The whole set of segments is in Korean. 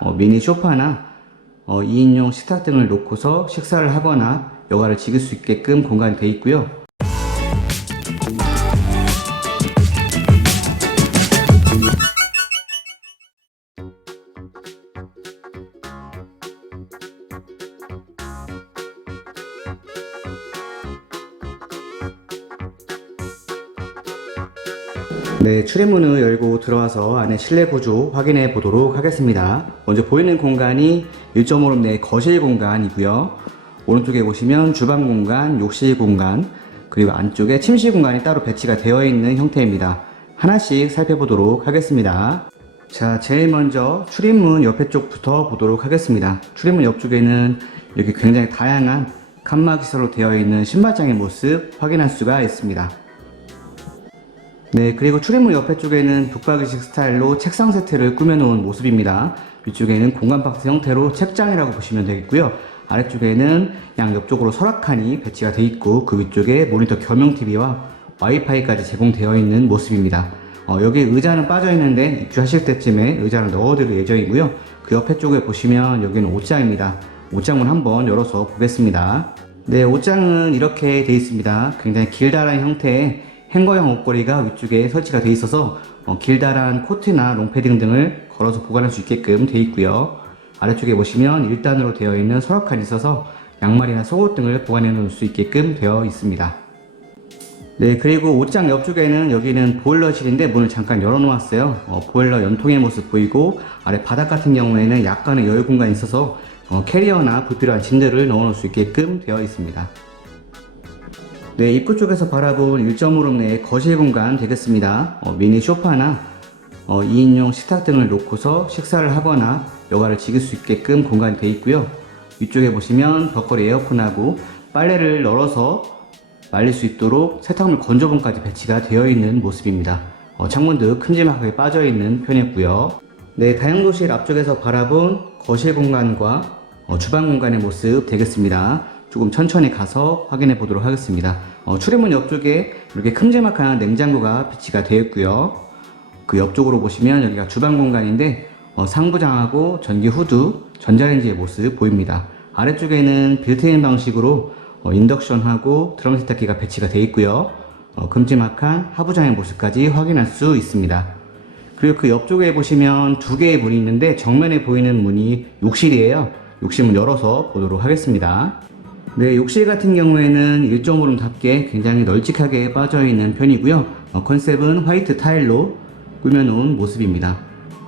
어, 미니 소파나 어, 2인용 식탁 등을 놓고서 식사를 하거나 여가를 즐길 수 있게끔 공간이 되어 있고요. 네, 출입문을 열고 들어와서 안에 실내 구조 확인해 보도록 하겠습니다. 먼저 보이는 공간이 1.5룸 내 거실 공간이고요. 오른쪽에 보시면 주방 공간, 욕실 공간, 그리고 안쪽에 침실 공간이 따로 배치가 되어 있는 형태입니다. 하나씩 살펴보도록 하겠습니다. 자, 제일 먼저 출입문 옆에 쪽부터 보도록 하겠습니다. 출입문 옆쪽에는 이렇게 굉장히 다양한 칸막 시설로 되어 있는 신발장의 모습 확인할 수가 있습니다. 네, 그리고 출입문 옆에 쪽에는 북박이식 스타일로 책상 세트를 꾸며놓은 모습입니다. 위쪽에는 공간 박스 형태로 책장이라고 보시면 되겠고요. 아래쪽에는 양 옆쪽으로 서랍칸이 배치가 되어 있고 그 위쪽에 모니터 겸용 TV와 와이파이까지 제공되어 있는 모습입니다. 어, 여기 의자는 빠져 있는데 입주하실 때쯤에 의자를 넣어드릴 예정이고요. 그 옆에 쪽에 보시면 여기는 옷장입니다. 옷장문 한번 열어서 보겠습니다. 네, 옷장은 이렇게 되어 있습니다. 굉장히 길다란 형태의 행거형 옷걸이가 위쪽에 설치가 되어 있어서 어, 길다란 코트나 롱패딩 등을 걸어서 보관할 수 있게끔 되어 있고요. 아래쪽에 보시면 1단으로 되어 있는 서랍칸이 있어서 양말이나 속옷 등을 보관해 놓을 수 있게끔 되어 있습니다. 네, 그리고 옷장 옆쪽에는 여기는 보일러실인데 문을 잠깐 열어놓았어요. 어, 보일러 연통의 모습 보이고 아래 바닥 같은 경우에는 약간의 여유 공간이 있어서 어, 캐리어나 불필요한 짐들을 넣어놓을 수 있게끔 되어 있습니다. 네, 입구 쪽에서 바라본 1.5룸 내의 거실 공간 되겠습니다. 어, 미니 소파나 어, 2인용 식탁 등을 놓고서 식사를 하거나 여가를 즐길 수 있게끔 공간이 되어 있고요. 위쪽에 보시면 벽걸이 에어컨하고 빨래를 널어서 말릴 수 있도록 세탁물 건조봉까지 배치가 되어 있는 모습입니다. 어, 창문도 큼지막하게 빠져 있는 편이었고요. 네, 다용도실 앞쪽에서 바라본 거실 공간과 어, 주방 공간의 모습 되겠습니다. 조금 천천히 가서 확인해 보도록 하겠습니다. 어, 출입문 옆쪽에 이렇게 큼지막한 냉장고가 비치가 되어 있고요. 그 옆쪽으로 보시면 여기가 주방 공간인데 어, 상부장하고 전기 후드, 전자레인지의 모습 보입니다. 아래쪽에는 빌트인 방식으로 어, 인덕션하고 드럼 세탁기가 배치가 되어 있고요. 어, 큼지막한 하부장의 모습까지 확인할 수 있습니다. 그리고 그 옆쪽에 보시면 두 개의 문이 있는데 정면에 보이는 문이 욕실이에요. 욕실문 열어서 보도록 하겠습니다. 네, 욕실 같은 경우에는 1.5룸답게 굉장히 널찍하게 빠져있는 편이고요. 어, 컨셉은 화이트 타일로 꾸며놓은 모습입니다.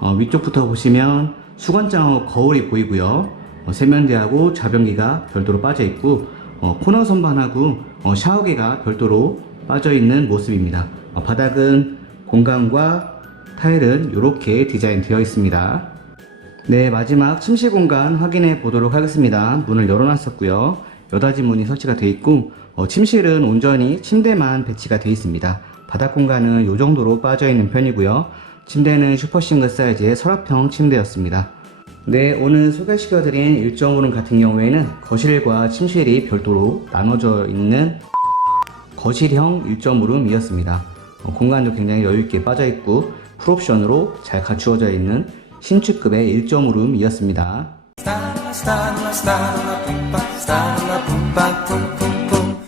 어, 위쪽부터 보시면 수건장하고 거울이 보이고요. 어, 세면대하고 자변기가 별도로 빠져있고 어, 코너 선반하고 어, 샤워기가 별도로 빠져있는 모습입니다. 어, 바닥은 공간과 타일은 이렇게 디자인 되어 있습니다. 네, 마지막 침실 공간 확인해 보도록 하겠습니다. 문을 열어놨었고요. 여닫이 문이 설치가 되어 있고 어, 침실은 온전히 침대만 배치가 되어 있습니다. 바닥 공간은 이 정도로 빠져 있는 편이고요. 침대는 슈퍼 싱글 사이즈의 서랍형 침대였습니다. 네, 오늘 소개시켜드린 1.5룸 같은 경우에는 거실과 침실이 별도로 나눠져 있는 거실형 1.5룸이었습니다. 어, 공간도 굉장히 여유있게 빠져있고 풀옵션으로 잘 갖추어져 있는 신축급의 1.5룸이었습니다. estar nella, sta nella pumpa, sta la pumpa, pum pum.